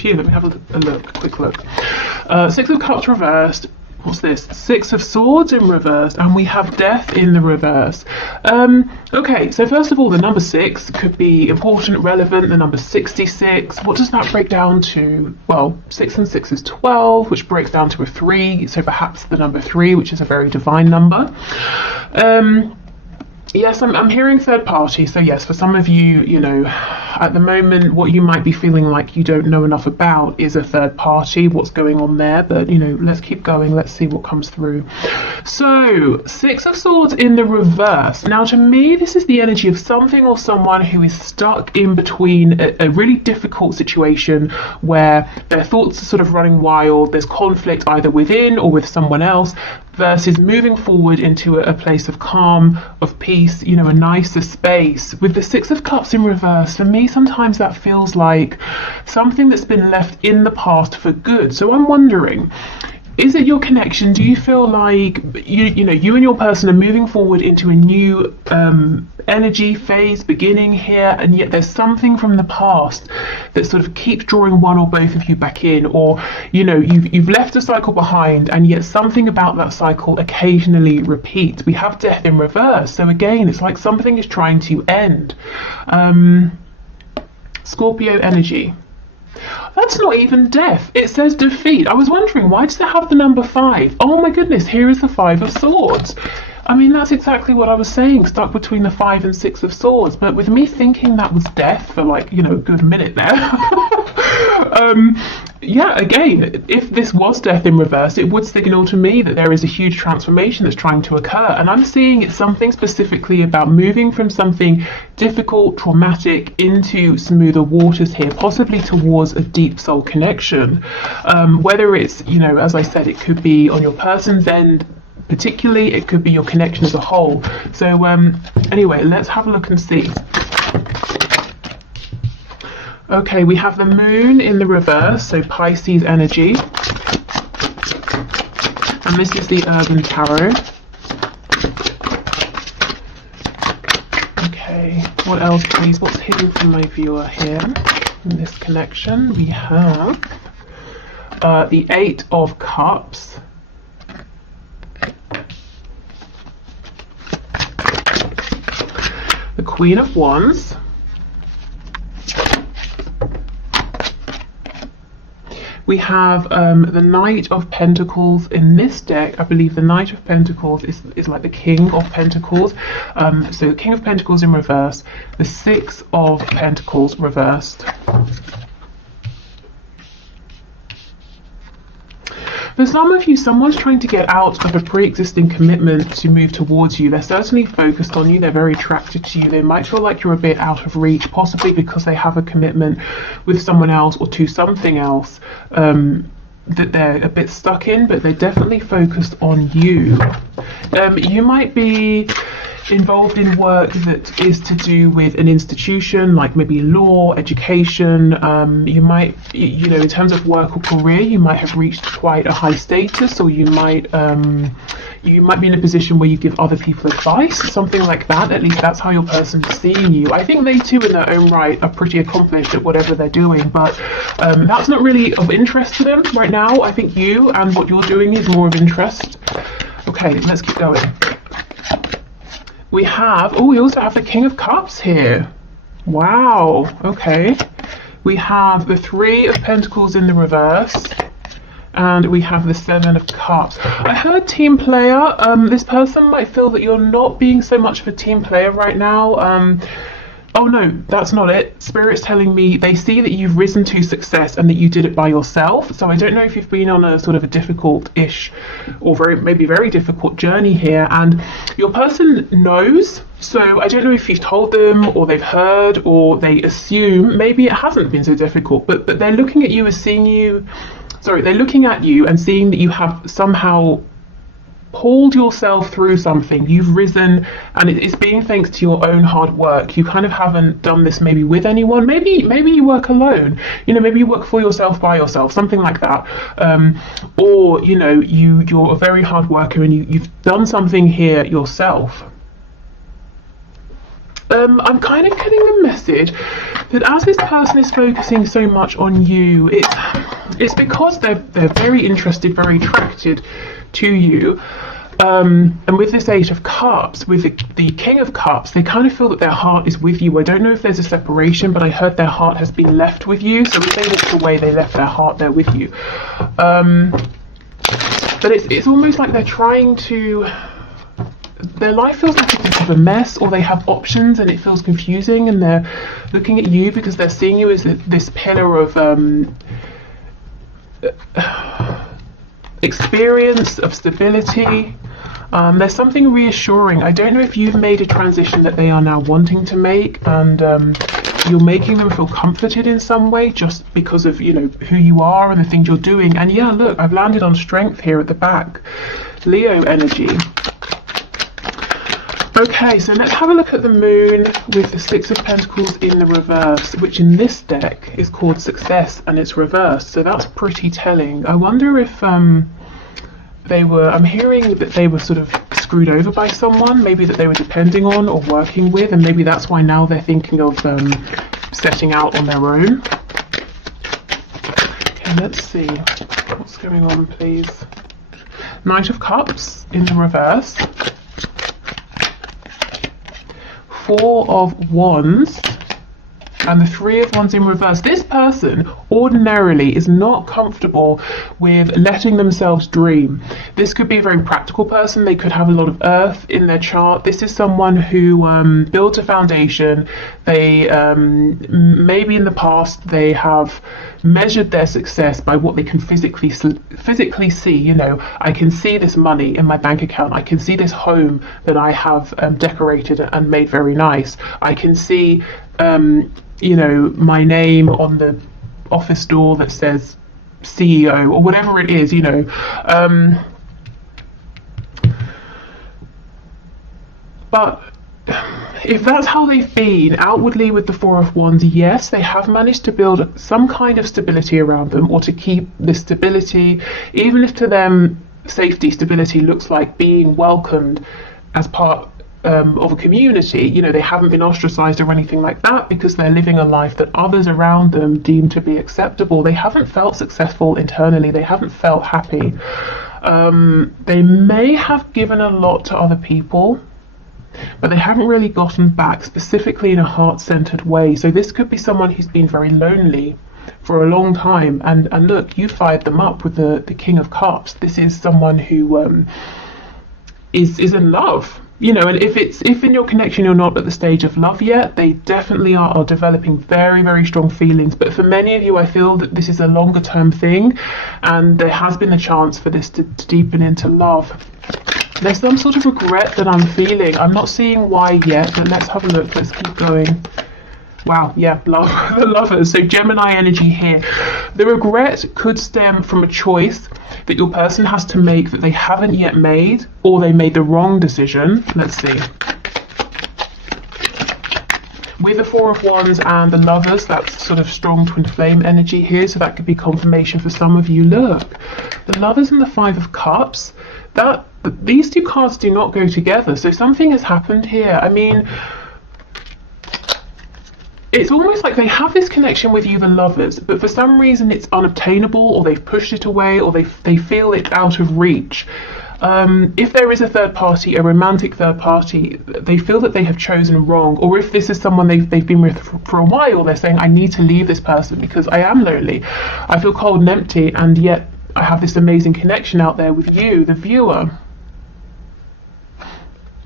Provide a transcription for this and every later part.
few. Let me have a quick look. Six of Cups reversed. What's this? Six of Swords in reverse, and we have Death in the reverse. Okay, so first of all, the number 6 could be important, relevant. The number 66, what does that break down to? Well, 6 and 6 is 12, which breaks down to a 3, so perhaps the number 3, which is a very divine number. Yes, I'm hearing third party. So yes, for some of you, you know, at the moment, what you might be feeling like you don't know enough about is a third party, what's going on there. But, you know, let's keep going. Let's see what comes through. So, Six of Swords in the reverse. Now, to me, this is the energy of something or someone who is stuck in between a really difficult situation where their thoughts are sort of running wild. There's conflict either within or with someone else, versus moving forward into a place of calm, of peace, you know, a nicer space. With the Six of Cups in reverse, for me, sometimes that feels like something that's been left in the past for good. So I'm wondering, is it your connection? Do you feel like you know you and your person are moving forward into a new energy phase beginning here, and yet there's something from the past that sort of keeps drawing one or both of you back in, or you know you've left a cycle behind, and yet something about that cycle occasionally repeats. We have Death in reverse, so again it's like something is trying to end. Scorpio energy. That's not even death. It says defeat. I was wondering, why does it have the number 5? Oh my goodness, here is the 5 of Swords. I mean, that's exactly what I was saying, stuck between the 5 and 6 of Swords. But with me thinking that was death for like, you know, a good minute there. Yeah, again, if this was Death in reverse, it would signal to me that there is a huge transformation that's trying to occur. And I'm seeing it's something specifically about moving from something difficult, traumatic, into smoother waters here, possibly towards a deep soul connection. Whether it's, you know, as I said, it could be on your person's end, particularly, it could be your connection as a whole. So anyway, let's have a look and see. Okay, we have the Moon in the reverse, so Pisces energy. And this is the Urban Tarot. Okay, what else please? What's hidden from my viewer here in this connection? We have the 8 of Cups. The Queen of Wands. We have the Knight of Pentacles in this deck. I believe the Knight of Pentacles is like the King of Pentacles. So the King of Pentacles in reverse, the 6 of Pentacles reversed. For some of you, someone's trying to get out of a pre-existing commitment to move towards you. They're certainly focused on you. They're very attracted to you. They might feel like you're a bit out of reach, possibly because they have a commitment with someone else or to something else that they're a bit stuck in, but they're definitely focused on you. You might be involved in work that is to do with an institution, like maybe law, education. You might, you know, in terms of work or career, you might have reached quite a high status, or you might be in a position where you give other people advice, something like that. At least that's how your person is seeing you. I think they too in their own right are pretty accomplished at whatever they're doing, but that's not really of interest to them right now. I think you and what you're doing is more of interest. Okay, let's keep going. We also have the King of Cups here. Wow, okay. We have the 3 of Pentacles in the reverse, and we have the 7 of Cups. I heard team player. This person might feel that you're not being so much of a team player right now. Oh no, that's not it. Spirit's telling me they see that you've risen to success and that you did it by yourself. So I don't know if you've been on a sort of a difficult-ish or maybe very difficult journey here, and your person knows. So I don't know if you've told them, or they've heard, or they assume maybe it hasn't been so difficult, but they're looking at you as seeing you. Sorry, they're looking at you and seeing that you have somehow pulled yourself through something. You've risen, and it's being thanks to your own hard work. You kind of haven't done this maybe with anyone. Maybe you work alone. You know, maybe you work for yourself, by yourself, something like that. Or you know, you're a very hard worker and you've done something here yourself. I'm kind of getting a message that as this person is focusing so much on you, it's because they're very interested, very attracted to you. And with this Eight of Cups, with the King of Cups, they kind of feel that their heart is with you. I don't know if there's a separation, but I heard their heart has been left with you. So if they walked away, they left their heart there with you. But it's almost like they're trying to... Their life feels like a bit of a mess, or they have options and it feels confusing, and they're looking at you because they're seeing you as this pillar of experience, of stability. There's something reassuring. I don't know if you've made a transition that they are now wanting to make, and you're making them feel comforted in some way just because of, you know, who you are and the things you're doing. And yeah, look, I've landed on strength here at the back. Leo energy. Okay, so let's have a look at the moon with the Six of Pentacles in the reverse, which in this deck is called Success, and it's reversed. So that's pretty telling. I wonder if they were, I'm hearing that they were sort of screwed over by someone, maybe that they were depending on or working with, and maybe that's why now they're thinking of setting out on their own. Okay, let's see. What's going on, please? Knight of Cups in the reverse. Four of Wands and the Three of Wands in reverse. This person ordinarily is not comfortable with letting themselves dream. This could be a very practical person. They could have a lot of earth in their chart. This is someone who built a foundation. They maybe in the past they have measured their success by what they can physically see. You know, I can see this money in my bank account. I can see this home that I have decorated and made very nice. I can see you know, my name on the office door that says CEO or whatever it is, you know. But if that's how they've been outwardly with the Four of Wands, yes, they have managed to build some kind of stability around them, or to keep this stability, even if to them safety, stability looks like being welcomed as part of a community. You know, they haven't been ostracized or anything like that because they're living a life that others around them deem to be acceptable. They haven't felt successful internally. They haven't felt happy. They may have given a lot to other people, but they haven't really gotten back, specifically in a heart-centered way. So this could be someone who's been very lonely for a long time, and look, you fired them up with the King of Cups. This is someone who is in love, you know, and if in your connection you're not at the stage of love yet, they definitely are developing very, very strong feelings. But for many of you, I feel that this is a longer term thing, and there has been a chance for this to deepen into love. There's some sort of regret that I'm feeling. I'm not seeing why yet, but let's have a look. Let's keep going. Wow, yeah, love, the Lovers. So Gemini energy here. The regret could stem from a choice that your person has to make that they haven't yet made, or they made the wrong decision. Let's see. With the Four of Wands and the Lovers, that's sort of strong twin flame energy here, so that could be confirmation for some of you. Look, the Lovers and the Five of Cups, these two cards do not go together, so something has happened here. I mean, it's almost like they have this connection with you, the Lovers, but for some reason it's unobtainable, or they've pushed it away, or they feel it's out of reach. If there is a third party, a romantic third party, they feel that they have chosen wrong. Or if this is someone they've been with for a while, they're saying, I need to leave this person because I am lonely. I feel cold and empty, and yet I have this amazing connection out there with you, the viewer.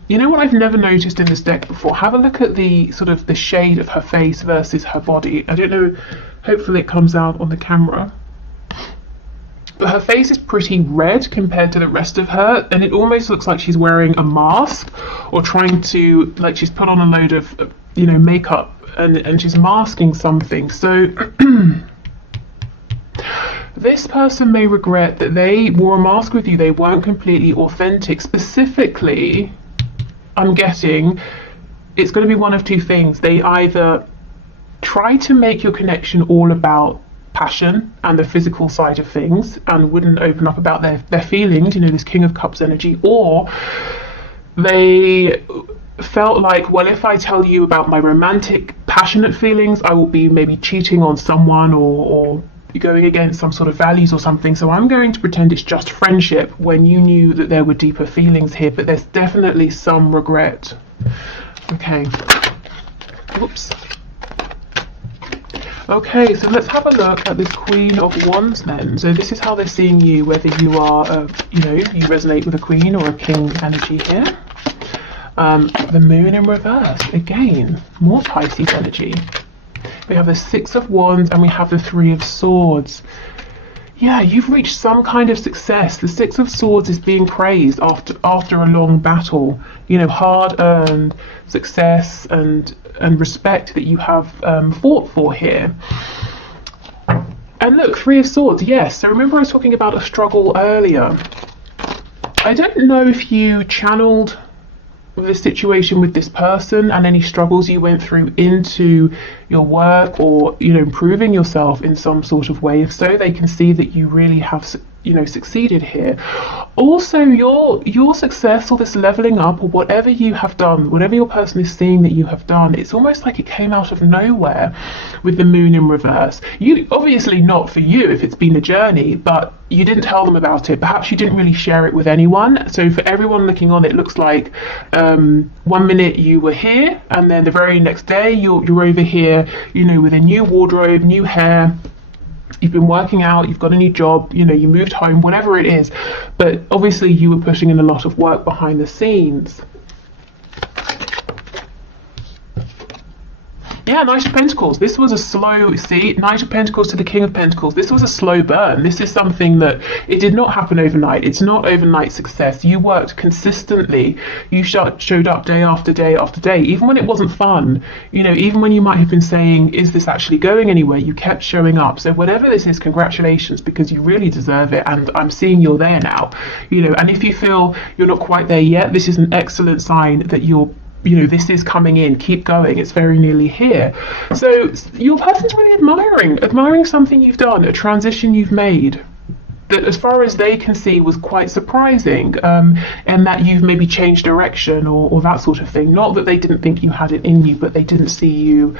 You know what I've never noticed in this deck before? Have a look at the sort of the shade of her face versus her body. I don't know, hopefully it comes out on the camera. But her face is pretty red compared to the rest of her, and it almost looks like she's wearing a mask, or trying to, like she's put on a load of, you know, makeup, and she's masking something. So this person may regret that they wore a mask with you. They weren't completely authentic. Specifically, I'm getting it's going to be one of two things. They either try to make your connection all about passion and the physical side of things and wouldn't open up about their feelings, you know, this King of Cups energy, or they felt like, well, if I tell you about my romantic passionate feelings. I will be maybe cheating on someone or going against some sort of values or something. So I'm going to pretend it's just friendship when you knew that there were deeper feelings here, but there's definitely some regret. Okay. Whoops. Okay, so let's have a look at this Queen of Wands then. So this is how they're seeing you, whether you are, you resonate with a Queen or a King energy here. The Moon in reverse, again, more Pisces energy. We have the Six of Wands and we have the Three of Swords. Yeah, you've reached some kind of success. The Six of Swords is being praised after a long battle. Hard-earned success and respect that you have fought for here. And look, Three of Swords, yes. So remember I was talking about a struggle earlier. I don't know if you channeled the situation with this person and any struggles you went through into your work or improving yourself in some sort of way. If so, they can see that you really have succeeded here. Also, your success or this leveling up or whatever you have done, whatever your person is seeing that you have done, it's almost like it came out of nowhere with the Moon in reverse. You obviously not for you if it's been a journey, but you didn't tell them about it. Perhaps you didn't really share it with anyone. So for everyone looking on, it looks like 1 minute you were here and then the very next day you're over here, with a new wardrobe, new hair. You've been working out, you've got a new job, you moved home, whatever it is. But obviously you were putting in a lot of work behind the scenes. Yeah, Knight of Pentacles. This was a slow, see, Knight of Pentacles to the King of Pentacles. This was a slow burn. This is something that it did not happen overnight. It's not overnight success. You worked consistently. You showed up day after day after day, even when it wasn't fun. Even when you might have been saying, is this actually going anywhere? You kept showing up. So whatever this is, congratulations, because you really deserve it. And I'm seeing you're there now. And if you feel you're not quite there yet, this is an excellent sign that you're this is coming in. Keep going, it's very nearly here. So your person's really admiring something you've done, a transition you've made that as far as they can see was quite surprising, and that you've maybe changed direction or that sort of thing. Not that they didn't think you had it in you, but they didn't see you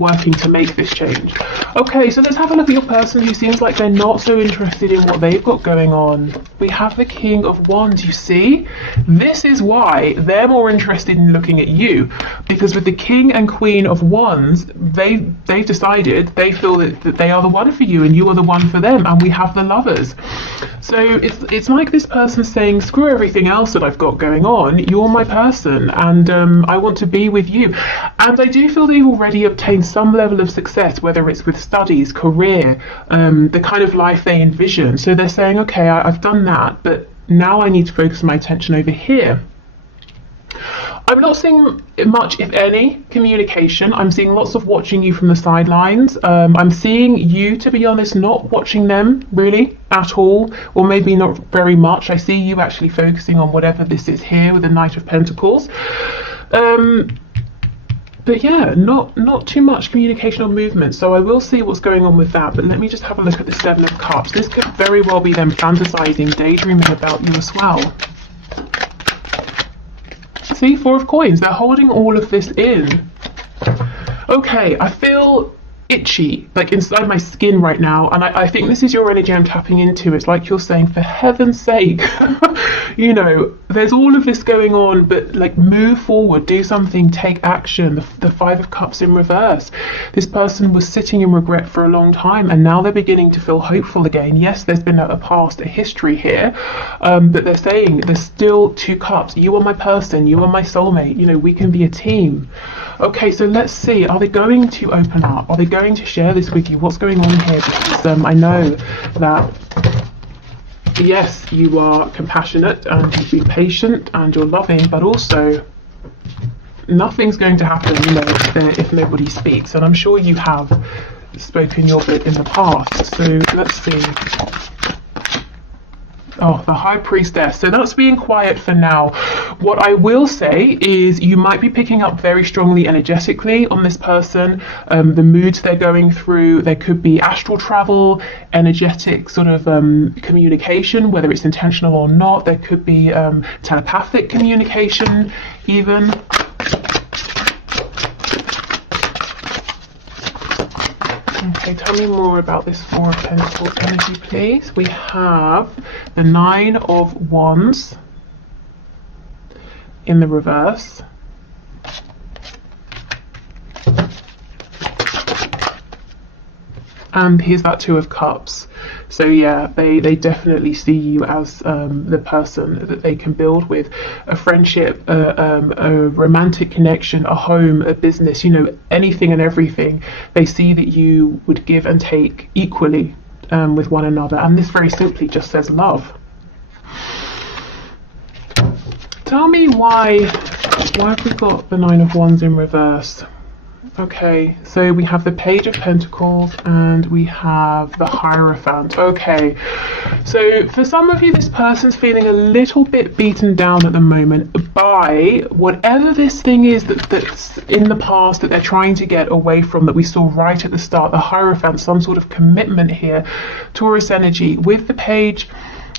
working to make this change. Okay, so let's have a look at your person who seems like they're not so interested in what they've got going on. We have the King of Wands, you see? This is why they're more interested in looking at you, because with the King and Queen of Wands, they've decided, they feel that they are the one for you and you are the one for them, and we have the Lovers. So it's like this person saying, screw everything else that I've got going on, you're my person, and I want to be with you. And I do feel they've already obtained some level of success, whether it's with studies, career, the kind of life they envision. So they're saying, okay, I've done that, but now I need to focus my attention over here. I'm not seeing much, if any, communication. I'm seeing lots of watching you from the sidelines. I'm seeing you, to be honest, not watching them really at all, or maybe not very much. I see you actually focusing on whatever this is here with the Knight of Pentacles. But yeah, not too much communication or movement. So I will see what's going on with that. But let me just have a look at the Seven of Cups. This could very well be them fantasizing, daydreaming about you as well. See, Four of Coins. They're holding all of this in. Okay, I feel itchy, like inside my skin right now, and I think this is your energy I'm tapping into. It's like you're saying, for heaven's sake, there's all of this going on, but like move forward, do something, take action. The Five of Cups in reverse. This person was sitting in regret for a long time, and now they're beginning to feel hopeful again. Yes, there's been a past, a history here, but they're saying there's still two cups. You are my person, you are my soulmate, we can be a team. Okay, so let's see, are they going to open up? Are they going to share this with you? What's going on here? Because I know that, yes, you are compassionate and you've been patient and you're loving, but also nothing's going to happen, if nobody speaks. And I'm sure you have spoken your bit in the past. So let's see. Oh, the High Priestess. So that's being quiet for now. What I will say is you might be picking up very strongly energetically on this person, the moods they're going through. There could be astral travel, energetic sort of communication, whether it's intentional or not. There could be telepathic communication even. Okay, tell me more about this Four of Pentacles energy, please. We have the Nine of Wands in the reverse. And here's that Two of Cups. So yeah, they definitely see you as the person that they can build with a friendship, a romantic connection, a home, a business, you know, anything and everything. They see that you would give and take equally with one another. And this very simply just says love. Tell me why have we got the Nine of Wands in reverse? Okay, so we have the Page of Pentacles and we have the Hierophant. Okay, so for some of you, this person's feeling a little bit beaten down at the moment by whatever this thing is that's in the past that they're trying to get away from, that we saw right at the start, the Hierophant, some sort of commitment here, Taurus energy. With the Page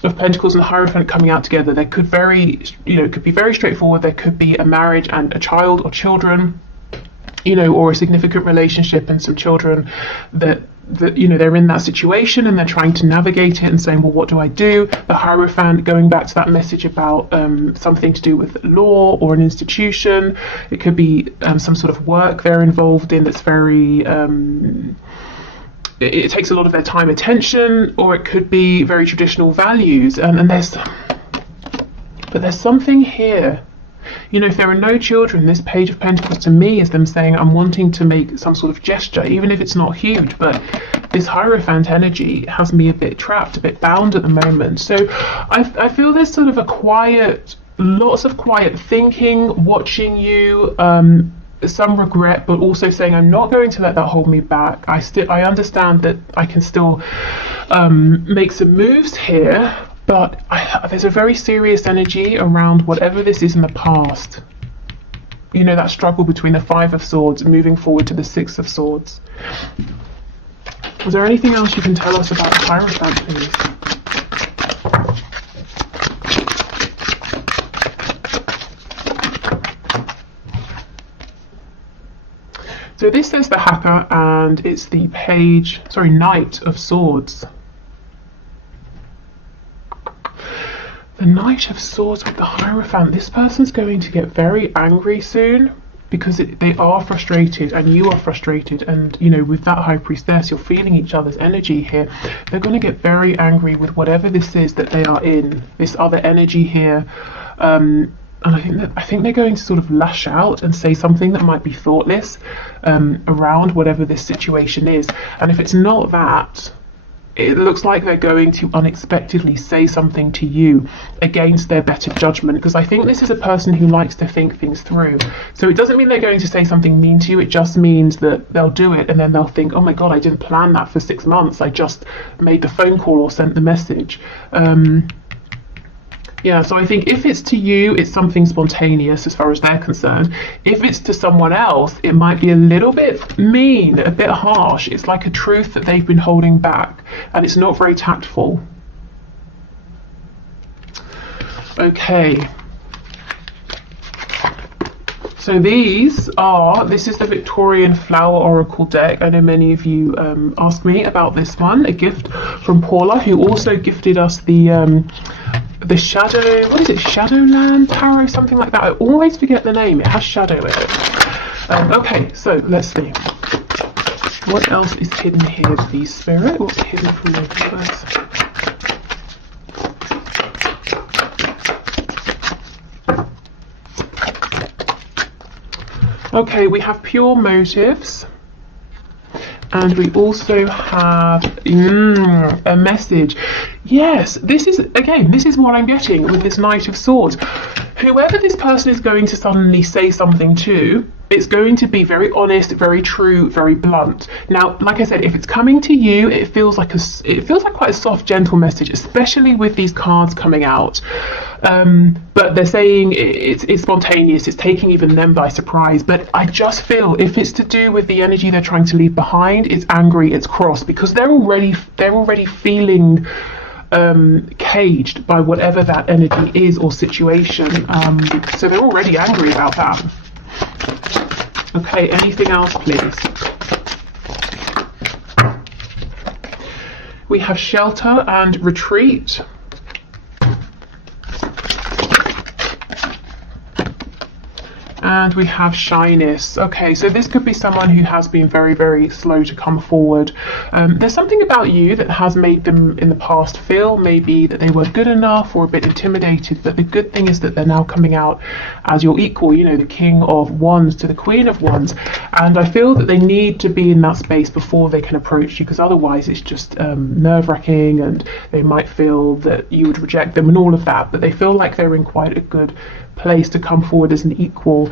of Pentacles and the Hierophant coming out together, there could could be very straightforward. There could be a marriage and a child or children, you know, or a significant relationship and some children that you know, they're in that situation and they're trying to navigate it and saying, well, what do I do? The Hierophant, going back to that message about something to do with law or an institution. It could be some sort of work they're involved in that's very it takes a lot of their time, attention, or it could be very traditional values. And there's something here. You know, if there are no children, this Page of Pentacles to me is them saying, I'm wanting to make some sort of gesture, even if it's not huge. But this Hierophant energy has me a bit trapped, a bit bound at the moment. So I feel there's sort of lots of quiet thinking, watching you, some regret, but also saying, I'm not going to let that hold me back. I understand that I can still make some moves here. But there's a very serious energy around whatever this is in the past. You know, that struggle between the Five of Swords and moving forward to the Six of Swords. Is there anything else you can tell us about the Hierophant, please? So this says the Hacker, and it's the Knight of Swords. The Knight of Swords with the Hierophant. This person's going to get very angry soon because they are frustrated and you are frustrated. And, you know, with that High Priestess, you're feeling each other's energy here. They're going to get very angry with whatever this is that they are in, this other energy here. And I think they're going to sort of lash out and say something that might be thoughtless around whatever this situation is. And if it's not that, it looks like they're going to unexpectedly say something to you against their better judgment, because I think this is a person who likes to think things through. So it doesn't mean they're going to say something mean to you. It just means that they'll do it and then they'll think, oh my God, I didn't plan that for 6 months. I just made the phone call or sent the message. Yeah, so I think if it's to you, it's something spontaneous as far as they're concerned. If it's to someone else, it might be a little bit mean, a bit harsh. It's like a truth that they've been holding back, and it's not very tactful. Okay. So this is the Victorian Flower Oracle deck. I know many of you asked me about this one, a gift from Paula, who also gifted us the Shadow, what is it, Shadowland Tarot, something like that. I always forget the name, it has shadow in it. Okay, so let's see. What else is hidden here, please, Spirit? What's hidden from the universe? Okay, we have pure motives. And we also have a message. Yes, this is what I'm getting with this Knight of Swords. Whoever this person is going to suddenly say something to, it's going to be very honest, very true, very blunt. Now, like I said, if it's coming to you, it feels like quite a soft, gentle message, especially with these cards coming out. But they're saying it's spontaneous, it's taking even them by surprise. But I just feel if it's to do with the energy they're trying to leave behind, it's angry, it's cross, because they're already feeling caged by whatever that energy is or situation. So they're already angry about that. Okay, anything else, please? We have shelter and retreat. And we have shyness. Okay, so this could be someone who has been very, very slow to come forward. There's something about you that has made them in the past feel maybe that they weren't good enough or a bit intimidated, but the good thing is that they're now coming out as your equal, you know, the King of Wands to the Queen of Wands. And I feel that they need to be in that space before they can approach you, because otherwise it's just nerve-wracking, and they might feel that you would reject them and all of that, but they feel like they're in quite a good place to come forward as an equal.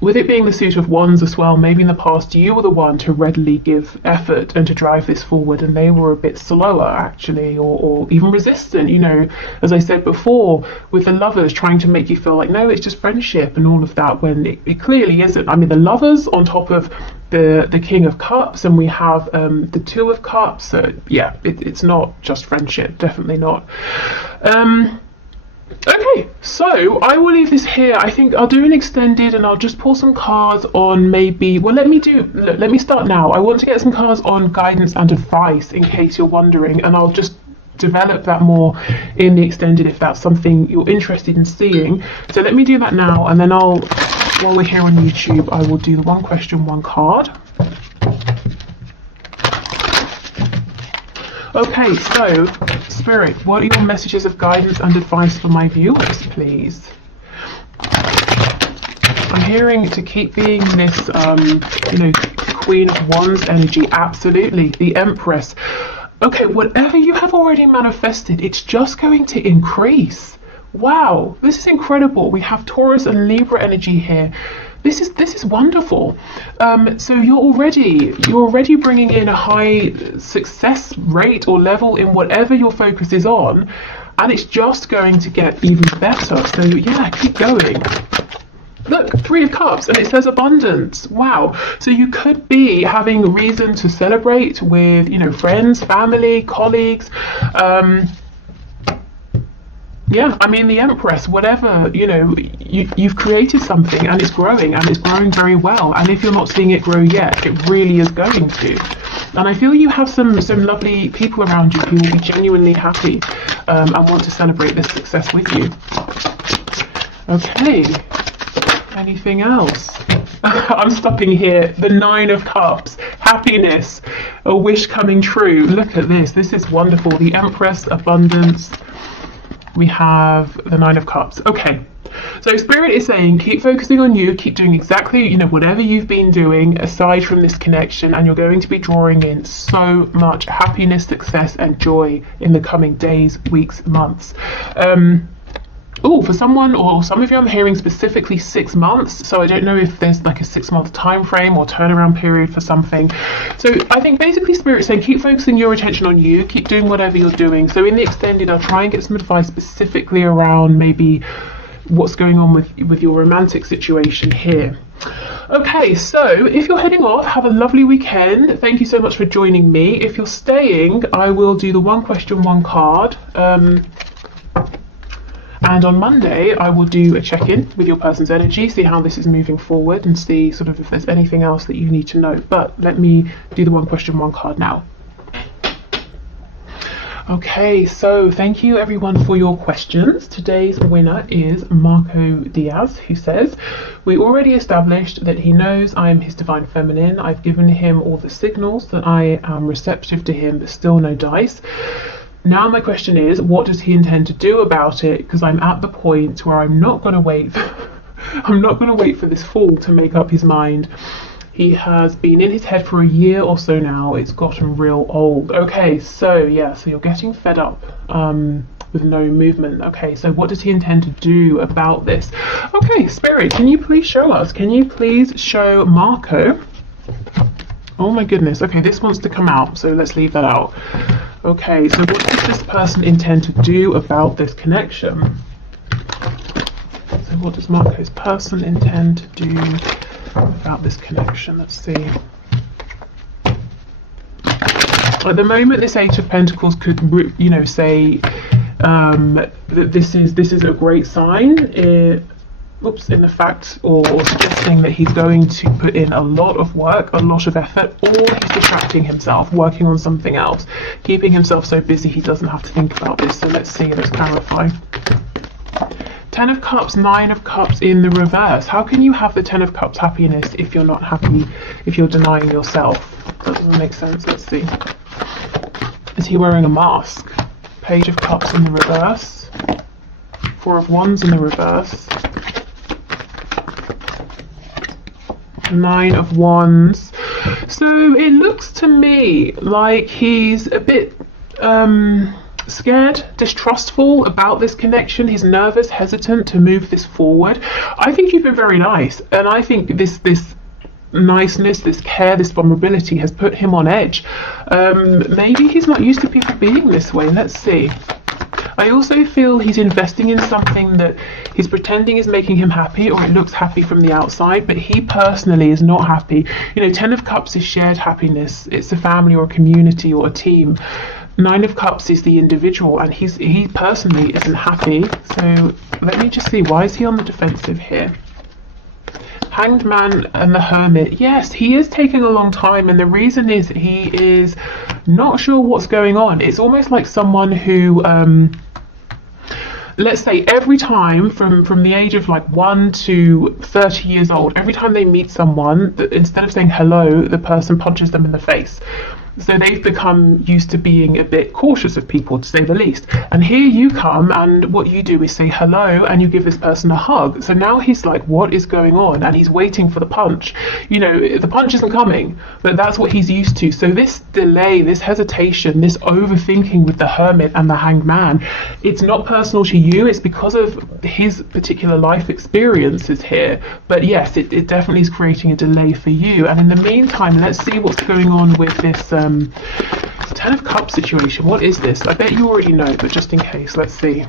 With it being the suit of wands as well, maybe in the past you were the one to readily give effort and to drive this forward, and they were a bit slower actually, or even resistant, you know, as I said before, with the Lovers trying to make you feel like, no, it's just friendship and all of that, when it clearly isn't. I mean, the Lovers on top of the King of Cups, and we have the Two of Cups, so yeah, it's not just friendship, definitely not. Okay, so I will leave this here. I think I'll do an extended, and I'll just pull some cards on maybe, well, let me start now. I want to get some cards on guidance and advice in case you're wondering, and I'll just develop that more in the extended if that's something you're interested in seeing. So let me do that now, and then while we're here on YouTube, I will do the one question, one card. Okay, so Spirit, what are your messages of guidance and advice for my viewers, please? I'm hearing to keep being this, you know, Queen of Wands energy. Absolutely, the Empress. Okay, whatever you have already manifested, it's just going to increase. Wow, this is incredible. We have Taurus and Libra energy here. This is wonderful. So you're already bringing in a high success rate or level in whatever your focus is on, and it's just going to get even better. So yeah, keep going. Look, Three of Cups, and it says abundance. Wow. So you could be having reason to celebrate with, you know, friends, family, colleagues. Yeah, I mean, the Empress, whatever, you know, you've created something, and it's growing very well. And if you're not seeing it grow yet, it really is going to. And I feel you have some lovely people around you who will be genuinely happy and want to celebrate this success with you. Okay, anything else? I'm stopping here. The Nine of Cups, happiness, a wish coming true. Look at this. This is wonderful. The Empress, abundance. We have the Nine of Cups. Okay, so Spirit is saying keep focusing on you, keep doing exactly, you know, whatever you've been doing aside from this connection, and you're going to be drawing in so much happiness, success and joy in the coming days, weeks, months. Oh, for someone or some of you, I'm hearing specifically 6 months. So I don't know if there's like a 6-month time frame or turnaround period for something. So I think basically Spirit saying keep focusing your attention on you, keep doing whatever you're doing. So in the extended, I'll try and get some advice specifically around maybe what's going on with your romantic situation here. Okay, so if you're heading off, have a lovely weekend. Thank you so much for joining me. If you're staying, I will do the one question, one card. And on Monday, I will do a check-in with your person's energy, see how this is moving forward, and see sort of if there's anything else that you need to know. But let me do the one question, one card now. Okay, so thank you everyone for your questions. Today's winner is Marco Diaz, who says, we already established that he knows I am his divine feminine. I've given him all the signals that I am receptive to him, but still no dice. Now my question is, what does he intend to do about it? Because I'm at the point where I'm not going to wait. I'm not going to wait for this fool to make up his mind. He has been in his head for a year or so now. It's gotten real old. Okay, so yeah, so you're getting fed up with no movement. Okay, so what does he intend to do about this? Okay, Spirit, can you please show us? Can you please show Marco? Oh my goodness. Okay, this wants to come out, so let's leave that out. Okay, so what does this person intend to do about this connection? So what does Marco's person intend to do about this connection? Let's see. At the moment, this Eight of Pentacles could, you know, say that this is a great sign. in the fact or suggesting that he's going to put in a lot of work, a lot of effort, or he's distracting himself, working on something else, keeping himself so busy he doesn't have to think about this. So let's see, let's clarify. 10 of Cups, 9 of Cups in the reverse. How can you have the 10 of Cups happiness if you're not happy, if you're denying yourself? That doesn't make sense. Let's see. Is he wearing a mask? Page of Cups in the reverse. 4 of Wands in the reverse. 9 of Wands. So it looks to me like he's a bit scared, distrustful about this connection. He's nervous, hesitant to move this forward. I think you've been very nice, and I think this niceness, this care, this vulnerability has put him on edge. Maybe he's not used to people being this way. Let's see. I also feel he's investing in something that he's pretending is making him happy, or it looks happy from the outside, but he personally is not happy. You know, 10 of Cups is shared happiness. It's a family or a community or a team. 9 of Cups is the individual, and he personally isn't happy. So let me just see, why is he on the defensive here? Hanged Man and the Hermit. Yes, he is taking a long time, and the reason is he is not sure what's going on. It's almost like someone who let's say every time from the age of like 1 to 30 years old, every time they meet someone, instead of saying hello, the person punches them in the face. So they've become used to being a bit cautious of people, to say the least. And here you come, and what you do is say hello, and you give this person a hug. So now he's like, what is going on? And he's waiting for the punch. You know, the punch isn't coming, but that's what he's used to. So this delay, this hesitation, this overthinking with the Hermit and the Hanged Man, it's not personal to you. It's because of his particular life experiences here. But yes, it definitely is creating a delay for you. And in the meantime, let's see what's going on with this 10 of Cups situation. What is this? I bet you already know, but just in case, let's see.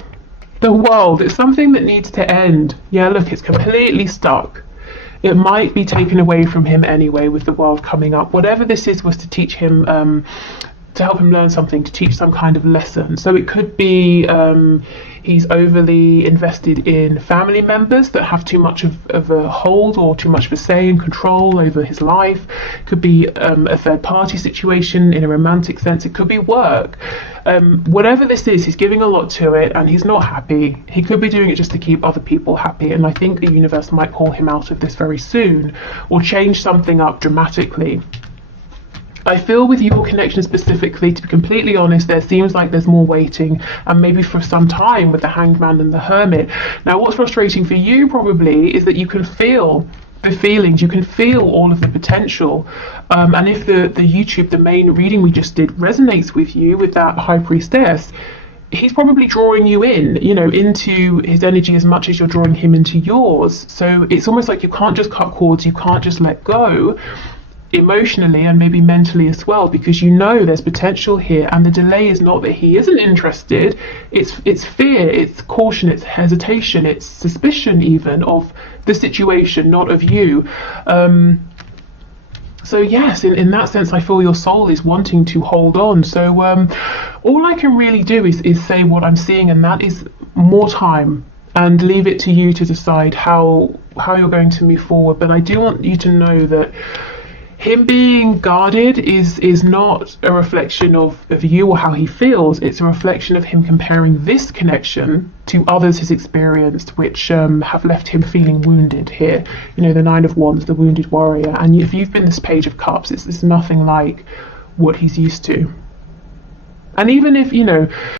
The World. It's something that needs to end. Yeah, look, it's completely stuck. It might be taken away from him anyway with the World coming up. Whatever this is was to teach him, to help him learn something, to teach some kind of lesson. So it could be he's overly invested in family members that have too much of a hold or too much of a say and control over his life. It could be a third party situation in a romantic sense. It could be work. Whatever this is, he's giving a lot to it, and he's not happy. He could be doing it just to keep other people happy, and I think the universe might pull him out of this very soon, or change something up dramatically. I feel with your connection specifically, to be completely honest, there seems like there's more waiting, and maybe for some time with the Hanged Man and the Hermit. Now, what's frustrating for you probably is that you can feel the feelings, you can feel all of the potential, and if the main reading we just did resonates with you, with that High Priestess, he's probably drawing you in, you know, into his energy as much as you're drawing him into yours. So it's almost like you can't just cut cords, you can't just let go, emotionally and maybe mentally as well, because you know there's potential here, and the delay is not that he isn't interested, it's fear, it's caution, it's hesitation, it's suspicion even of the situation, not of you. So yes, in that sense, I feel your soul is wanting to hold on. So all I can really do is say what I'm seeing, and that is more time, and leave it to you to decide how you're going to move forward. But I do want you to know that him being guarded is not a reflection of you or how he feels. It's a reflection of him comparing this connection to others he's experienced, which have left him feeling wounded here. You know, the 9 of Wands, the wounded warrior. And if you've been this Page of Cups, it's nothing like what he's used to. And even if, you know,